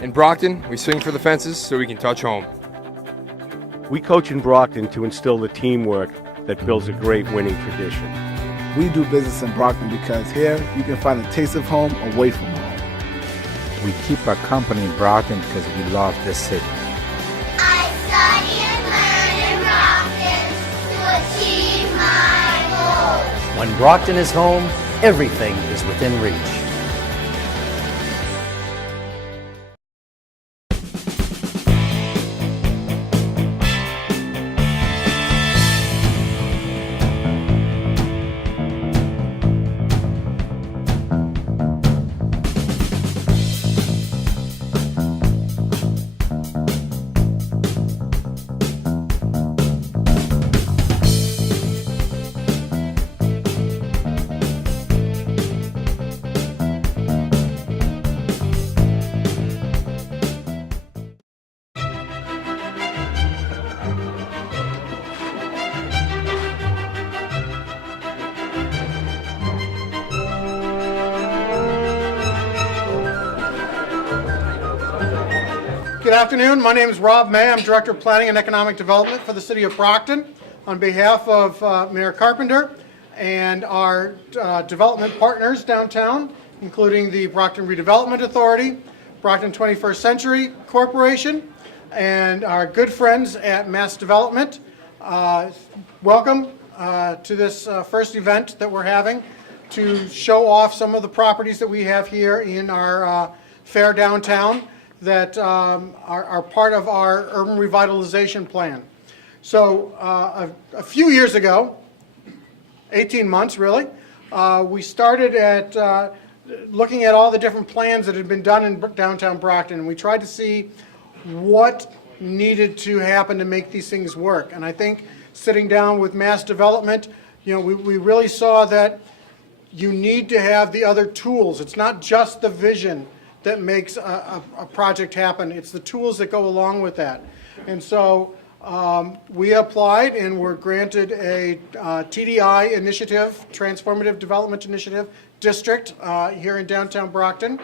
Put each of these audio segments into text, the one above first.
In Brockton, we swing for the fences so we can touch home. We coach in Brockton to instill the teamwork that builds a great winning tradition. We do business in Brockton because here you can find a taste of home away from home. We keep our company in Brockton because we love this city. I study and learn in Brockton to achieve my goals. When Brockton is home, everything is within reach. Good afternoon. My name is Rob May. I'm Director of Planning and Economic Development for the City of Brockton. On behalf of Mayor Carpenter and our development partners downtown, including the Brockton Redevelopment Authority, Brockton 21st Century Corporation, and our good friends at Mass Development, welcome to this first event that we're having to show off some of the properties that we have here in our fair downtown that are part of our urban revitalization plan. So a few years ago, 18 months really, we started at looking at all the different plans that had been done in downtown Brockton, and we tried to see what needed to happen to make these things work. And I think sitting down with Mass Development, you know, we really saw that you need to have the other tools. It's not just the vision that makes a project happen. It's the tools that go along with that. And so we applied and were granted a TDI initiative, Transformative Development Initiative District here in downtown Brockton.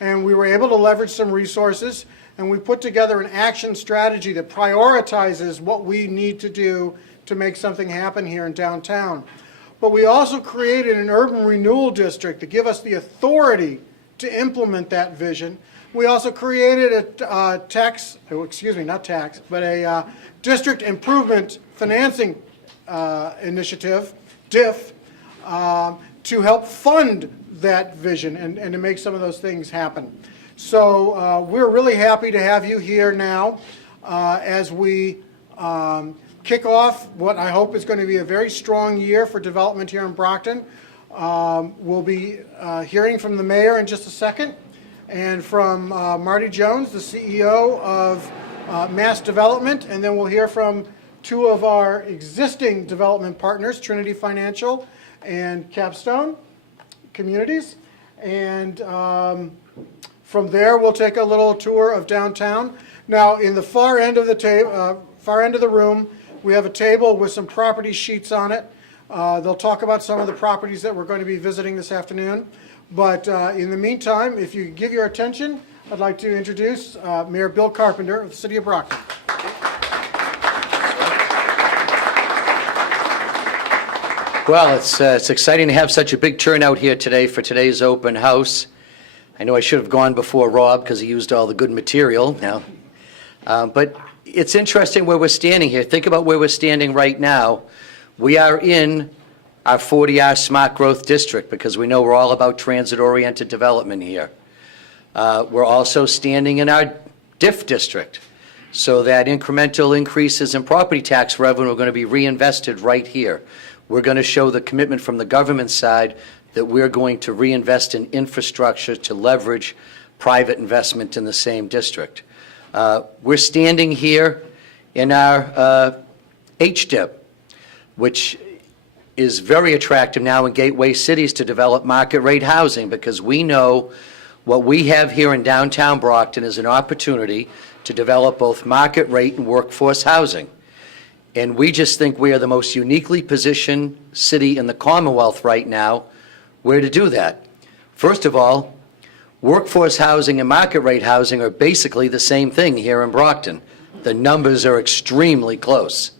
And we were able to leverage some resources, and we put together an action strategy that prioritizes what we need to do to make something happen here in downtown. But we also created an urban renewal district to give us the authority to implement that vision. We also created a district improvement financing initiative, DIF, to help fund that vision and to make some of those things happen. So we're really happy to have you here now as we kick off what I hope is going to be a very strong year for development here in Brockton. We'll be hearing from the mayor in just a second, and from Marty Jones, the CEO of Mass Development, and then we'll hear from two of our existing development partners, Trinity Financial and Capstone Communities. And from there, we'll take a little tour of downtown. Now, in the far end of the room, we have a table with some property sheets on it. They'll talk about some of the properties that we're going to be visiting this afternoon. But in the meantime, if you give your attention, I'd like to introduce Mayor Bill Carpenter of the City of Brockton. Well, it's exciting to have such a big turnout here today for today's open house. I know I should have gone before Rob because he used all the good material now. But it's interesting where we're standing here. Think about where we're standing right now. We are in our 40R Smart Growth District because we know we're all about transit-oriented development here. We're also standing in our DIF district, so that incremental increases in property tax revenue are going to be reinvested right here. We're going to show the commitment from the government side that we're going to reinvest in infrastructure to leverage private investment in the same district. We're standing here in our HDIP, which is very attractive now in gateway cities to develop market rate housing, because we know what we have here in downtown Brockton is an opportunity to develop both market rate and workforce housing. And we just think we are the most uniquely positioned city in the Commonwealth right now where to do that. First of all, Workforce housing and market rate housing are basically the same thing here in Brockton. The numbers are extremely close.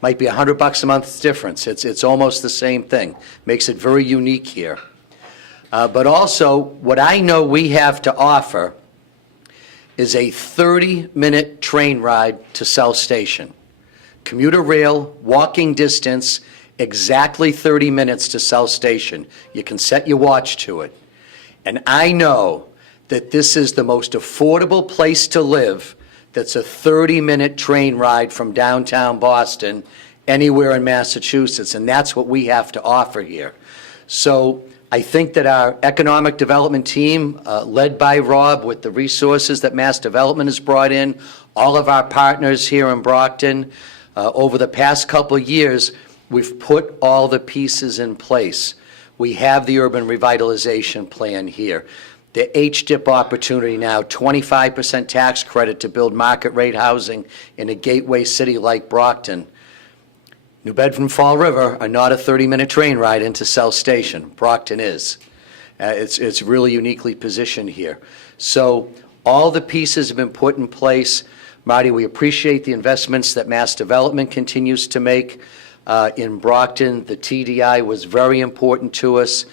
Might be $100 a month difference. It's almost the same thing. Makes it very unique here. But also, what I know we have to offer is a 30-minute train ride to South Station. Commuter rail, walking distance, exactly 30 minutes to South Station. You can set your watch to it. And I know that this is the most affordable place to live that's a 30-minute train ride from downtown Boston anywhere in Massachusetts, and that's what we have to offer here. So I think that our economic development team, led by Rob with the resources that Mass Development has brought in, all of our partners here in Brockton, over the past couple of years, we've put all the pieces in place. We have the urban revitalization plan here. The HDIP opportunity now, 25% tax credit to build market rate housing in a gateway city like Brockton. New Bedford and Fall River are not a 30-minute train ride into South Station. Brockton is. It's really uniquely positioned here. So all the pieces have been put in place. Marty, we appreciate the investments that Mass Development continues to make in Brockton. The TDI was very important to us,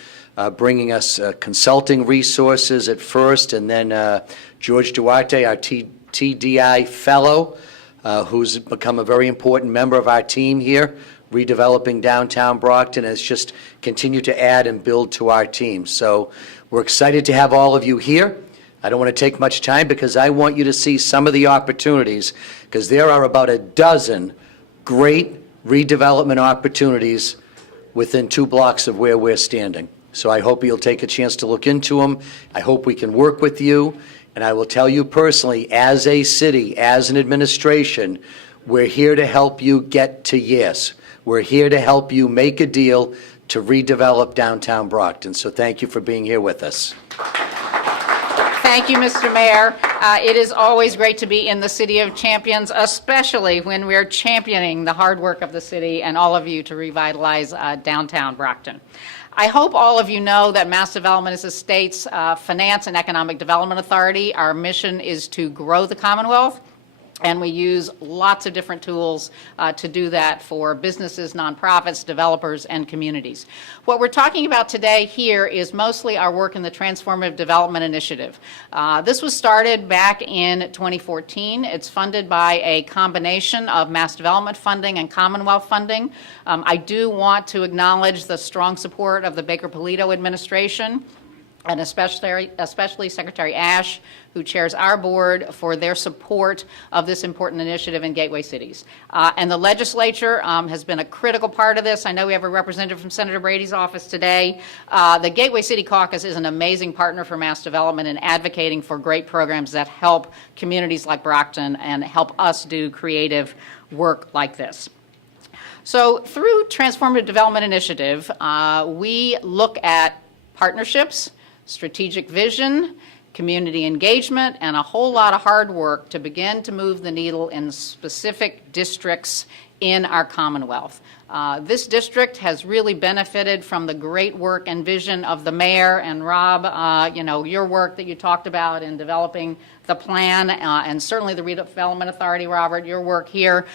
bringing us consulting resources at first, and then George Duarte, our TDI fellow, who's become a very important member of our team here, redeveloping downtown Brockton, has just continued to add and build to our team. So we're excited to have all of you here. I don't want to take much time because I want you to see some of the opportunities, because there are about a dozen great redevelopment opportunities within 2 blocks of where we're standing. So I hope you'll take a chance to look into them. I hope we can work with you. And I will tell you personally, as a city, as an administration, we're here to help you get to yes. We're here to help you make a deal to redevelop downtown Brockton. So thank you for being here with us. Thank you, Mr. Mayor. It is always great to be in the City of Champions, especially when we're championing the hard work of the city and all of you to revitalize downtown Brockton. I hope all of you know that Mass Development is the state's finance and economic development authority. Our mission is to grow the Commonwealth, and we use lots of different tools to do that for businesses, nonprofits, developers, and communities. What we're talking about today here is mostly our work in the Transformative Development Initiative. This was started back in 2014. It's funded by a combination of Mass Development funding and Commonwealth funding. I do want to acknowledge the strong support of the Baker-Polito administration, and especially Secretary Ash, who chairs our board, for their support of this important initiative in gateway cities. And the legislature has been a critical part of this. I know we have a representative from Senator Brady's office today. The Gateway City Caucus is an amazing partner for Mass Development in advocating for great programs that help communities like Brockton and help us do creative work like this. So through Transformative Development Initiative, we look at partnerships, strategic vision, community engagement, and a whole lot of hard work to begin to move the needle in specific districts in our Commonwealth. This district has really benefited from the great work and vision of the mayor and Rob, your work that you talked about in developing the plan, and certainly the Redevelopment Authority, Robert, your work here.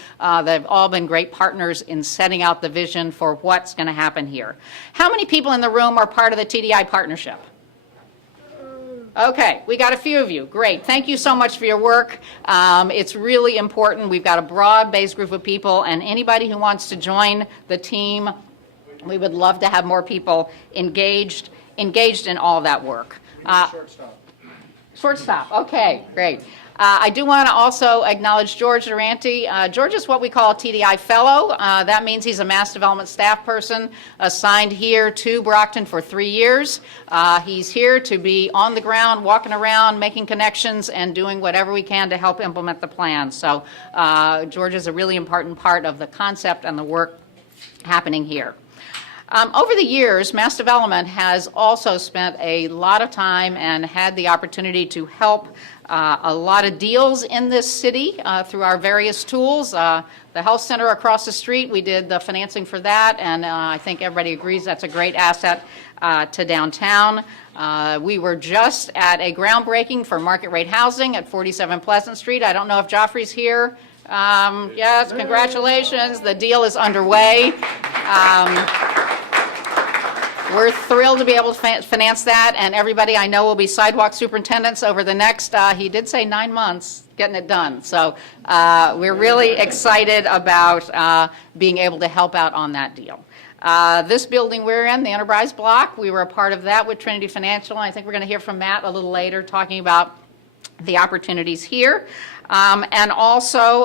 They've all been great partners in setting out the vision for what's going to happen here. How many people in the room are part of the TDI partnership? Okay, we got a few of you. Great. Thank you so much for your work. It's really important. We've got a broad-based group of people, and anybody who wants to join the team, we would love to have more people engaged in all that work. Shortstop. Okay, great. I do want to also acknowledge George Durante. George is what we call a TDI fellow. That means he's a Mass Development staff person assigned here to Brockton for 3 years. He's here to be on the ground, walking around, making connections, and doing whatever we can to help implement the plan. So George is a really important part of the concept and the work happening here. Over the years, Mass Development has also spent a lot of time and had the opportunity to help a lot of deals in this city through our various tools. The health center across the street, we did the financing for that, and I think everybody agrees that's a great asset to downtown. We were just at a groundbreaking for market rate housing at 47 Pleasant Street. I don't know if Joffrey's here. Yes, congratulations. The deal is underway. We're thrilled to be able to finance that, and everybody I know will be sidewalk superintendents over the next, he did say 9 months, getting it done. So we're really excited about being able to help out on that deal. This building we're in, the Enterprise Block, we were a part of that with Trinity Financial, and I think we're going to hear from Matt a little later talking about the opportunities here. And also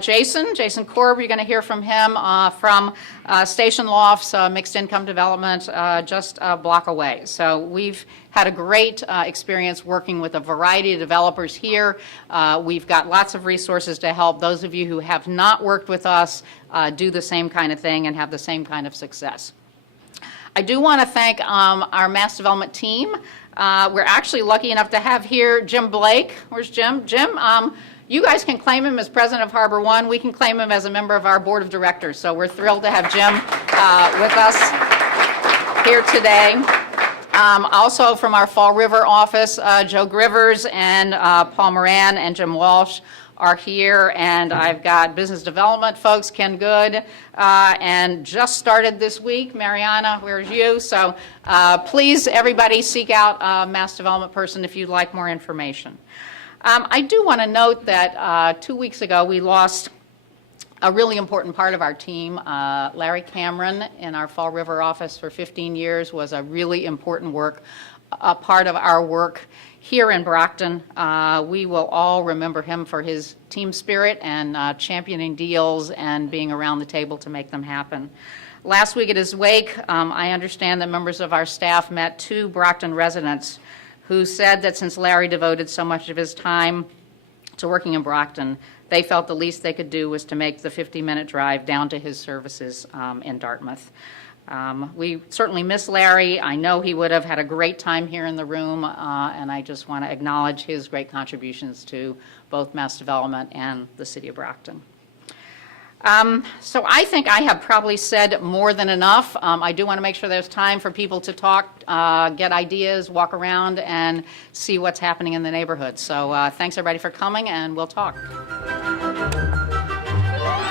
Jason Korb, you're going to hear from him from Station Lofts Mixed Income Development just a block away. So we've had a great experience working with a variety of developers here. We've got lots of resources to help those of you who have not worked with us do the same kind of thing and have the same kind of success. I do want to thank our mass development team. We're actually lucky enough to have here Jim Blake. Where's Jim? Jim, you guys can claim him as president of Harbor One. We can claim him as a member of our board of directors. So we're thrilled to have Jim with us here today. Also from our Fall River office, Joe Grivers and Paul Moran and Jim Walsh are here, and I've got business development folks, Ken Good, and just started this week, Mariana, where's you? So please, everybody, seek out a mass development person if you'd like more information. I do want to note that 2 weeks ago we lost a really important part of our team. Larry Cameron in our Fall River office for 15 years was a really important part of our work here in Brockton. We will all remember him for his team spirit and championing deals and being around the table to make them happen. Last week at his wake, I understand that members of our staff met 2 Brockton residents who said that since Larry devoted so much of his time to working in Brockton, they felt the least they could do was to make the 50-minute drive down to his services in Dartmouth. We certainly miss Larry. I know he would have had a great time here in the room, and I just want to acknowledge his great contributions to both mass development and the city of Brockton. So I think I have probably said more than enough. I do want to make sure there's time for people to talk, get ideas, walk around, and see what's happening in the neighborhood. So thanks everybody for coming, and we'll talk.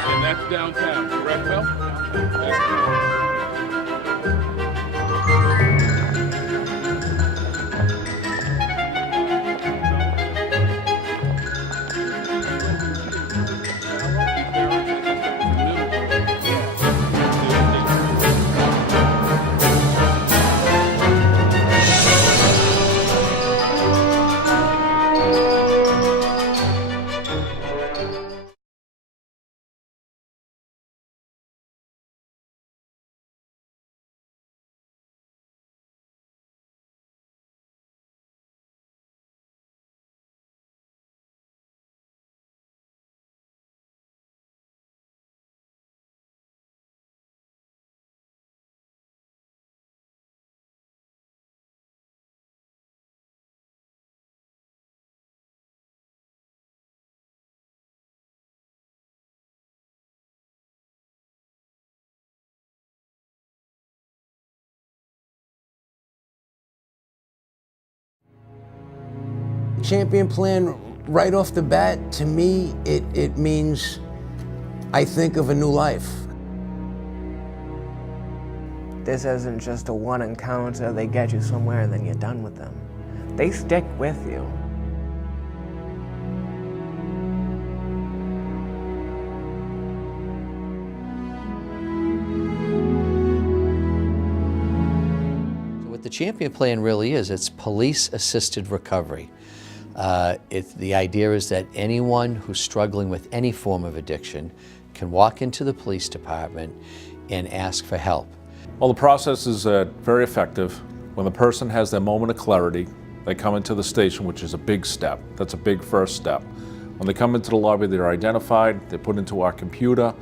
And that's downtown, correct, Bill? Champion Plan, right off the bat, to me, it means I think of a new life. This isn't just a one encounter, they get you somewhere and then you're done with them. They stick with you. What the Champion Plan really is, it's police-assisted recovery. The idea is that anyone who's struggling with any form of addiction can walk into the police department and ask for help. Well, the process is very effective. When the person has their moment of clarity, they come into the station, which is a big step. That's a big first step. When they come into the lobby, they're identified, they're put into our computer,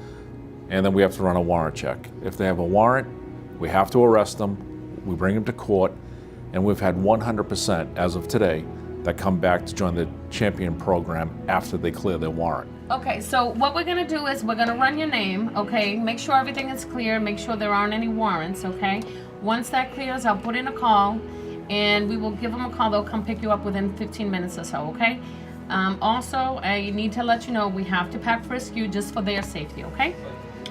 and then we have to run a warrant check. If they have a warrant, we have to arrest them, we bring them to court, and we've had 100%, as of today, that come back to join the champion program after they clear their warrant. Okay, so what we're gonna do is we're gonna run your name, okay? Make sure everything is clear, make sure there aren't any warrants, okay? Once that clears, I'll put in a call and we will give them a call. They'll come pick you up within 15 minutes or so, okay? Also, I need to let you know we have to pat frisk you just for their safety, okay?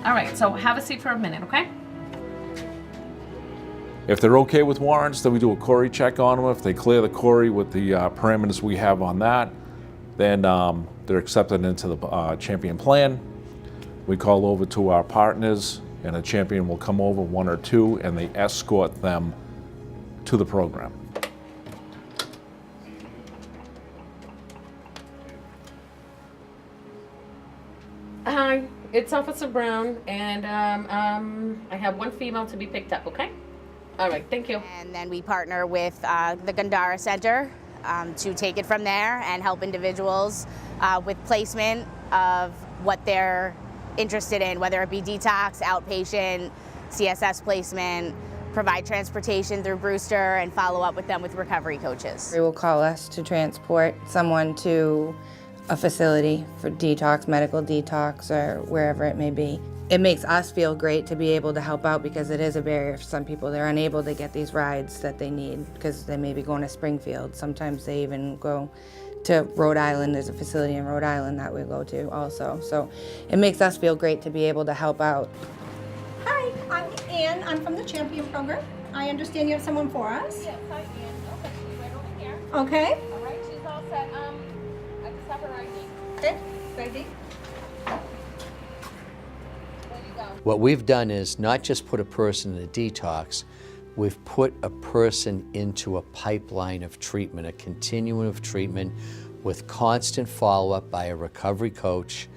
All right, so have a seat for a minute, okay? If they're okay with warrants, then we do a Corey check on them. If they clear the Corey with the parameters we have on that, then they're accepted into the champion plan. We call over to our partners, and a champion will come over, one or two, and they escort them to the program. Hi, it's Officer Brown, and I have one female to be picked up, okay? All right, thank you. And then we partner with the Gandara Center to take it from there and help individuals with placement of what they're interested in, whether it be detox, outpatient, CSS placement, provide transportation through Brewster, and follow up with them with recovery coaches. They will call us to transport someone to a facility for detox, medical detox, or wherever it may be. It makes us feel great to be able to help out because it is a barrier for some people. They're unable to get these rides that they need because they may be going to Springfield. Sometimes they even go to Rhode Island. There's a facility in Rhode Island that we go to also. So it makes us feel great to be able to help out. Hi, I'm Ann. I'm from the Champion Program. I understand you have someone for us. Yes, hi, Ann. Okay, she's right over here. Okay. All right, she's all set. I just have her ID. Okay, ready? What we've done is not just put a person in a detox, we've put a person into a pipeline of treatment, a continuum of treatment with constant follow-up by a recovery coach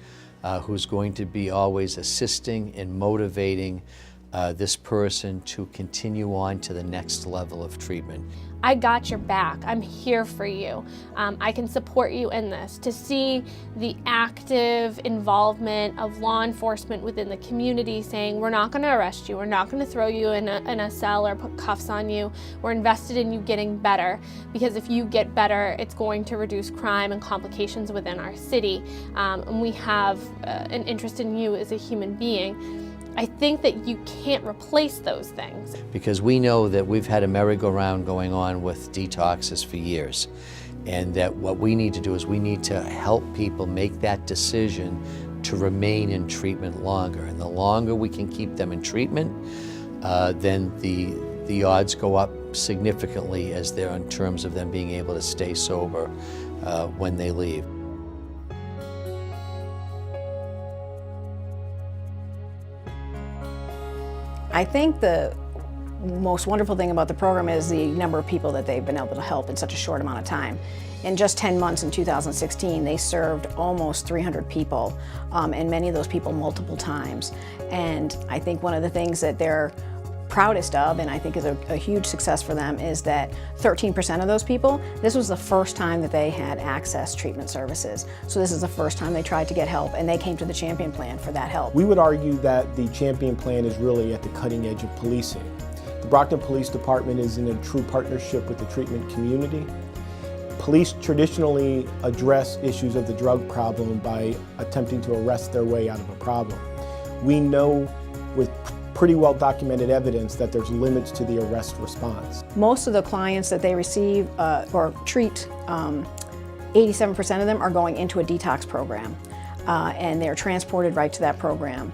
who's going to be always assisting and motivating this person to continue on to the next level of treatment. I got your back. I'm here for you. I can support you in this. To see the active involvement of law enforcement within the community saying, we're not going to arrest you, we're not going to throw you in a cell or put cuffs on you, we're invested in you getting better, because if you get better, it's going to reduce crime and complications within our city. And we have an interest in you as a human being. I think that you can't replace those things. Because we know that we've had a merry-go-round going on with detoxes for years, and that what we need to do is we need to help people make that decision to remain in treatment longer. And the longer we can keep them in treatment, then the odds go up significantly as they're in terms of them being able to stay sober when they leave. I think the most wonderful thing about the program is the number of people that they've been able to help in such a short amount of time. In just 10 months in 2016, they served almost 300 people, and many of those people multiple times. And I think one of the things that they're proudest of, and I think is a huge success for them, is that 13% of those people, this was the first time that they had access treatment services. So this is the first time they tried to get help, and they came to the Champion Plan for that help. We would argue that the Champion Plan is really at the cutting edge of policing. The Brockton Police Department is in a true partnership with the treatment community. Police traditionally address issues of the drug problem by attempting to arrest their way out of a problem. We know with pretty well documented evidence that there's limits to the arrest response. Most of the clients that they receive or treat, 87% of them are going into a detox program, and they're transported right to that program.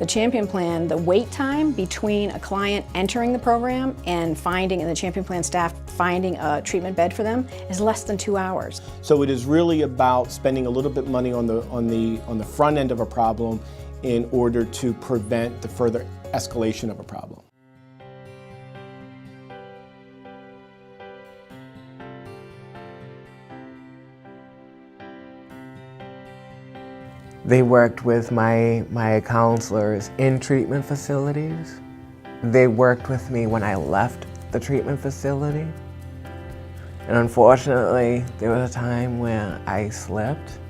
The Champion Plan, the wait time between a client entering the program and the Champion Plan staff finding a treatment bed for them is less than 2 hours. So it is really about spending a little bit of money on the front end of a problem in order to prevent the further escalation of a problem. They worked with my counselors in treatment facilities. They worked with me when I left the treatment facility. And unfortunately, there was a time when I slipped,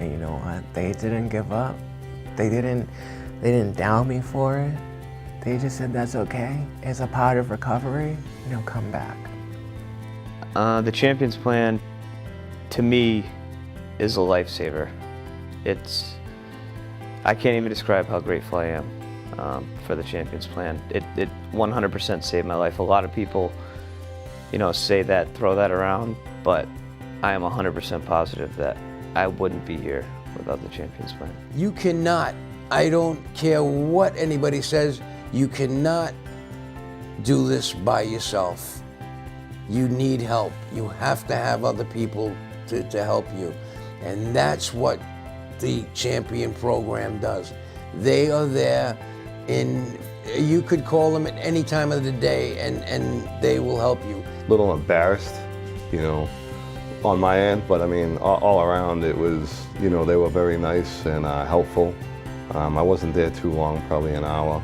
and you know what? They didn't give up. They didn't down me for it. They just said, that's okay. It's a part of recovery, come back. The Champions Plan to me, is a lifesaver. I can't even describe how grateful I am for the Champions Plan. It 100% saved my life. A lot of people, say that, throw that around, but I am 100% positive that I wouldn't be here without the Champions Plan. You cannot, I don't care what anybody says, you cannot do this by yourself. You need help. You have to have other people to help you. And that's what the Champion program does. They are there you could call them at any time of the day and they will help you. A little embarrassed, on my end, but I mean, all around it was, they were very nice and helpful. I wasn't there too long, probably an hour.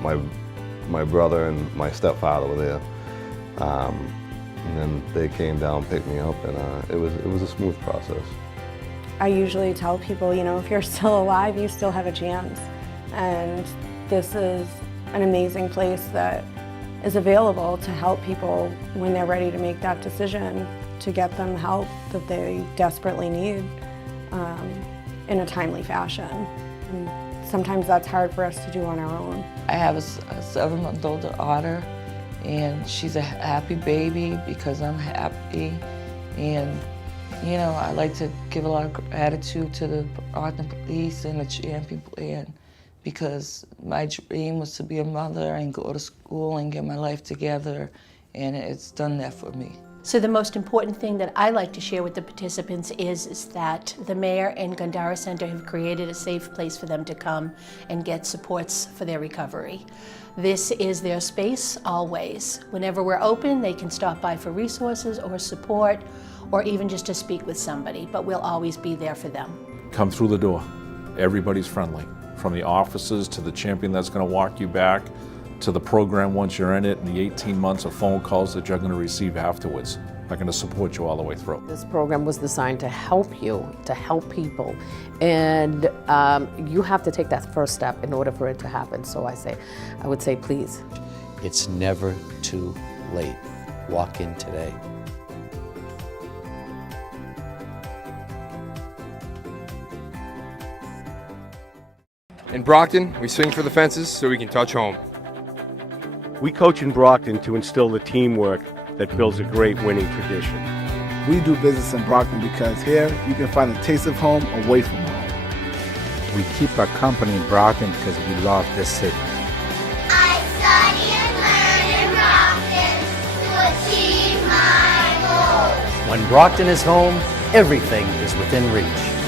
My brother and my stepfather were there. And then they came down, picked me up, and it was a smooth process. I usually tell people, if you're still alive, you still have a chance. And this is an amazing place that is available to help people when they're ready to make that decision, to get them help that they desperately need in a timely fashion. And sometimes that's hard for us to do on our own. I have a 7-month-old daughter, and she's a happy baby because I'm happy. And I like to give a lot of gratitude to the Brockton Police and the Champion Plan, because my dream was to be a mother and go to school and get my life together, and it's done that for me. So the most important thing that I like to share with the participants is that the mayor and Gandara Center have created a safe place for them to come and get supports for their recovery. This is their space always. Whenever we're open, they can stop by for resources or support, or even just to speak with somebody, but we'll always be there for them. Come through the door. Everybody's friendly. From the offices to the champion that's going to walk you back, to the program once you're in it, and the 18 months of phone calls that you're going to receive afterwards. They're going to support you all the way through. This program was designed to help you, to help people, and you have to take that first step in order for it to happen. So I would say please. It's never too late. Walk in today. In Brockton, we swing for the fences so we can touch home. We coach in Brockton to instill the teamwork that builds a great winning tradition. We do business in Brockton because here you can find a taste of home away from home. We keep our company in Brockton because we love this city. I study and learn in Brockton to achieve my goals. When Brockton is home, everything is within reach.